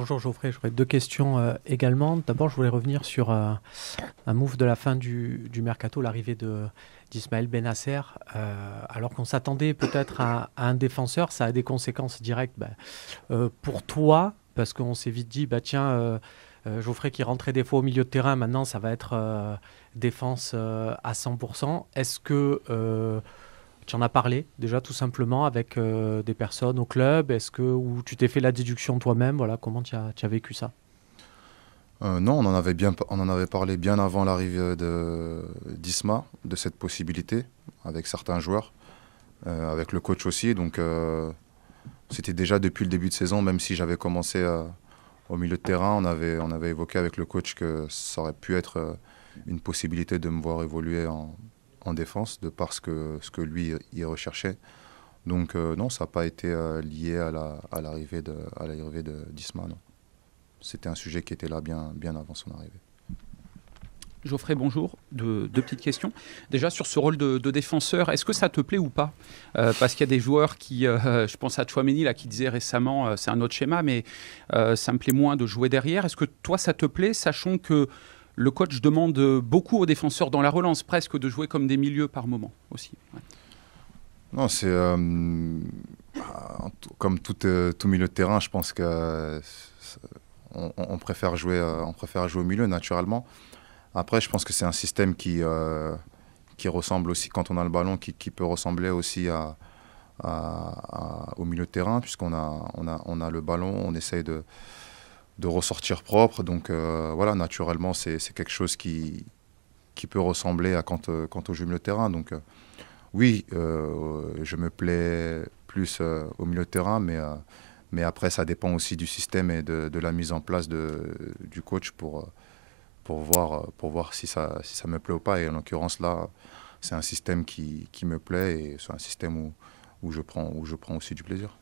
Bonjour Geoffrey, j'aurais deux questions également. D'abord, je voulais revenir sur un move de la fin du mercato, l'arrivée d'Ismaël Bennacer. Alors qu'on s'attendait peut-être à un défenseur, ça a des conséquences directes pour toi, parce qu'on s'est vite dit, bah tiens, Geoffrey qui rentrait des fois au milieu de terrain, maintenant ça va être défense à 100%. Est-ce que tu en as parlé déjà tout simplement avec des personnes au club? Est-ce que ou tu t'es fait la déduction toi-même? Voilà, comment tu as vécu ça? Non, on en avait parlé bien avant l'arrivée d'Isma, de cette possibilité, avec certains joueurs, avec le coach aussi. Donc, c'était déjà depuis le début de saison, même si j'avais commencé au milieu de terrain, on avait évoqué avec le coach que ça aurait pu être une possibilité de me voir évoluer en défense, de par ce que lui y recherchait. Donc, non, ça n'a pas été lié à l'arrivée d'Isma, non. C'était un sujet qui était là bien avant son arrivée. Geoffrey, bonjour. Deux petites questions. Déjà, sur ce rôle de défenseur, est-ce que ça te plaît ou pas? Parce qu'il y a des joueurs qui, je pense à Tchouaméni, là, qui disait récemment, c'est un autre schéma, mais ça me plaît moins de jouer derrière. Est-ce que toi, ça te plaît, sachant que le coach demande beaucoup aux défenseurs dans la relance, presque de jouer comme des milieux par moment aussi? Ouais. Non, c'est comme tout milieu de terrain, je pense que on préfère jouer au milieu naturellement. Après, je pense que c'est un système qui ressemble aussi, quand on a le ballon, qui peut ressembler aussi au milieu de terrain, puisqu'on a le ballon, on essaye de ressortir propre. Donc voilà, naturellement, c'est quelque chose qui peut ressembler à quand on joue au milieu de terrain. Donc oui, je me plais plus au milieu de terrain, mais après, ça dépend aussi du système et de la mise en place du coach pour voir si ça me plaît ou pas. Et en l'occurrence, là, c'est un système qui me plaît et c'est un système où je prends aussi du plaisir.